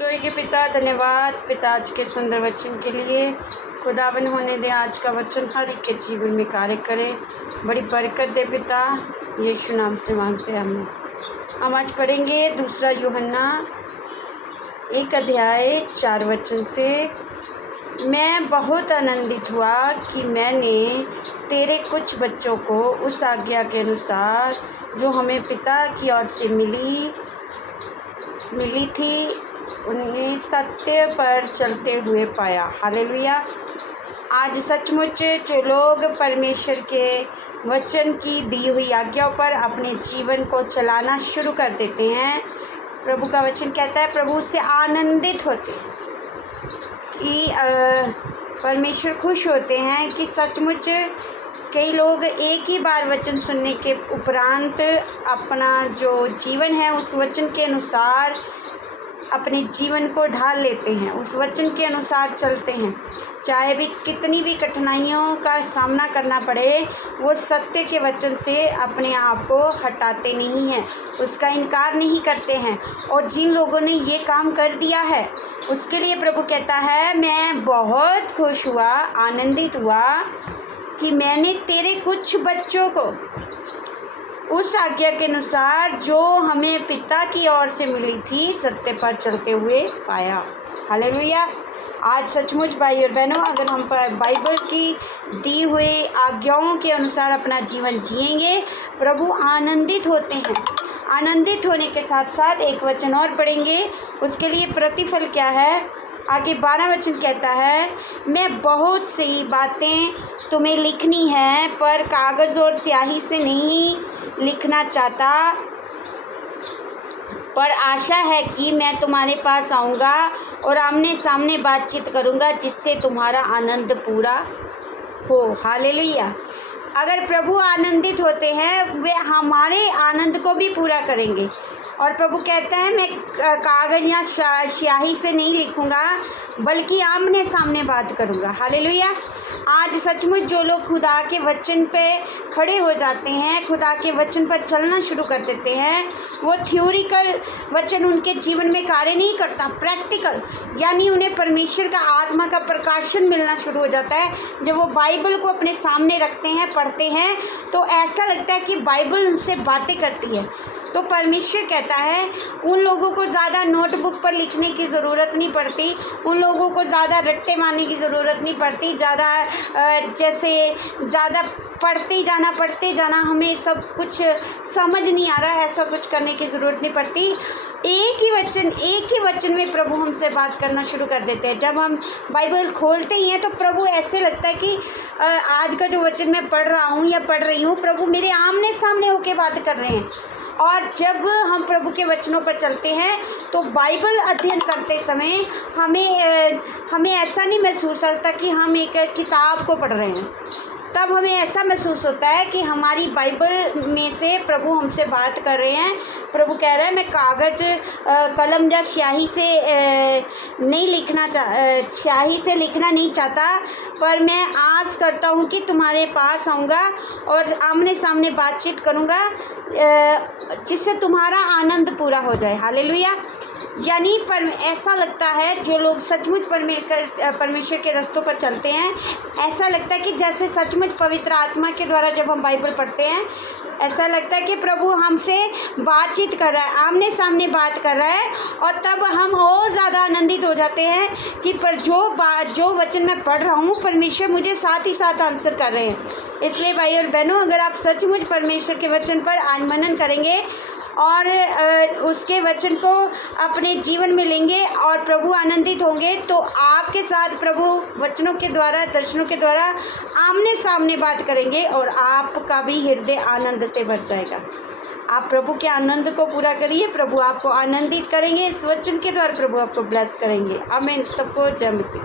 स्वर्गीय के पिता, धन्यवाद पिता आज के सुंदर वचन के लिए। खुदावन होने दे आज का वचन हर एक के जीवन में कार्य करे, बड़ी बरकत दे पिता, यीशु नाम से मांगते हैं हमने। हम आज पढ़ेंगे दूसरा यूहन्ना 1:4 से। मैं बहुत आनंदित हुआ कि मैंने तेरे कुछ बच्चों को उस आज्ञा के अनुसार जो हमें पिता की ओर से मिली थी उन्हें सत्य पर चलते हुए पाया। हालेलुया। आज सचमुच जो लोग परमेश्वर के वचन की दी हुई आज्ञाओं पर अपने जीवन को चलाना शुरू कर देते हैं, प्रभु का वचन कहता है प्रभु से आनंदित होते कि परमेश्वर खुश होते हैं कि सचमुच कई लोग एक ही बार वचन सुनने के उपरांत अपना जो जीवन है उस वचन के अनुसार अपने जीवन को ढाल लेते हैं, उस वचन के अनुसार चलते हैं। चाहे भी कितनी भी कठिनाइयों का सामना करना पड़े, वो सत्य के वचन से अपने आप को हटाते नहीं हैं, उसका इनकार नहीं करते हैं। और जिन लोगों ने ये काम कर दिया है उसके लिए प्रभु कहता है मैं बहुत खुश हुआ, आनंदित हुआ कि मैंने तेरे कुछ बच्चों को उस आज्ञा के अनुसार जो हमें पिता की ओर से मिली थी सत्य पर चलते हुए पाया। हालेलुया। आज सचमुच भाई और बहनों, अगर हम बाइबल की दी हुई आज्ञाओं के अनुसार अपना जीवन जिएंगे, प्रभु आनंदित होते हैं। आनंदित होने के साथ साथ एक वचन और पढ़ेंगे, उसके लिए प्रतिफल क्या है। आगे 12 वचन कहता है मैं बहुत सी बातें तुम्हें लिखनी है पर कागज़ और स्याही से नहीं लिखना चाहता, पर आशा है कि मैं तुम्हारे पास आऊँगा और आमने सामने बातचीत करूँगा जिससे तुम्हारा आनंद पूरा हो। हालेलुया। अगर प्रभु आनंदित होते हैं वे हमारे आनंद को भी पूरा करेंगे। और प्रभु कहता है मैं कागज़ या स्याही से नहीं लिखूँगा बल्कि आमने सामने बात करूँगा। हालेलुया। आज सचमुच जो लोग खुदा के वचन पे खड़े हो जाते हैं, खुदा के वचन पर चलना शुरू कर देते हैं, वो थ्योरिकल वचन उनके जीवन में कार्य नहीं करता, प्रैक्टिकल यानी उन्हें परमेश्वर का आत्मा का प्रकाशन मिलना शुरू हो जाता है। जब वो बाइबल को अपने सामने रखते हैं, पढ़ते हैं, तो ऐसा लगता है कि बाइबल उनसे बातें करती है। तो परमेश्वर कहता है उन लोगों को ज़्यादा नोटबुक पर लिखने की ज़रूरत नहीं पड़ती, उन लोगों को ज़्यादा रट्टे मारने की ज़रूरत नहीं पड़ती, ज़्यादा पढ़ते जाना हमें सब कुछ समझ नहीं आ रहा है, ऐसा कुछ करने की ज़रूरत नहीं पड़ती। एक ही वचन में प्रभु हमसे बात करना शुरू कर देते हैं। जब हम बाइबल खोलते ही हैं तो प्रभु ऐसे लगता है कि आज का जो वचन मैं पढ़ रहा हूँ या पढ़ रही हूँ, प्रभु मेरे आमने सामने होके बात कर रहे हैं। और जब हम प्रभु के वचनों पर चलते हैं तो बाइबल अध्ययन करते समय हमें ऐसा नहीं महसूस होता कि हम एक किताब को पढ़ रहे हैं, तब हमें ऐसा महसूस होता है कि हमारी बाइबल में से प्रभु हमसे बात कर रहे हैं। प्रभु कह रहे हैं मैं कागज़ कलम या स्याही से स्याही से लिखना नहीं चाहता, पर मैं आस करता हूँ कि तुम्हारे पास आऊँगा और आमने सामने बातचीत करूँगा जिससे तुम्हारा आनंद पूरा हो जाए। हालेलुया। यानी ऐसा लगता है जो लोग सचमुच परमेश्वर के रास्तों पर चलते हैं, ऐसा लगता है कि जैसे सचमुच पवित्र आत्मा के द्वारा जब हम बाइबल पढ़ते हैं, ऐसा लगता है कि प्रभु हमसे बातचीत कर रहा है, आमने सामने बात कर रहा है। और तब हम और ज़्यादा आनंदित हो जाते हैं कि पर जो वचन मैं पढ़ रहा हूँ परमेश्वर मुझे साथ ही साथ आंसर कर रहे हैं। इसलिए भाई और बहनों, अगर आप सचमुच परमेश्वर के वचन पर आज मनन करेंगे और उसके वचन को अपने जीवन में लेंगे और प्रभु आनंदित होंगे, तो आपके साथ प्रभु वचनों के द्वारा, दर्शनों के द्वारा आमने सामने बात करेंगे और आपका भी हृदय आनंद से भर जाएगा। आप प्रभु के आनंद को पूरा करिए, प्रभु आपको आनंदित करेंगे, इस वचन के द्वारा प्रभु आपको ब्लेस करेंगे। आमीन। सबको जय मसीह।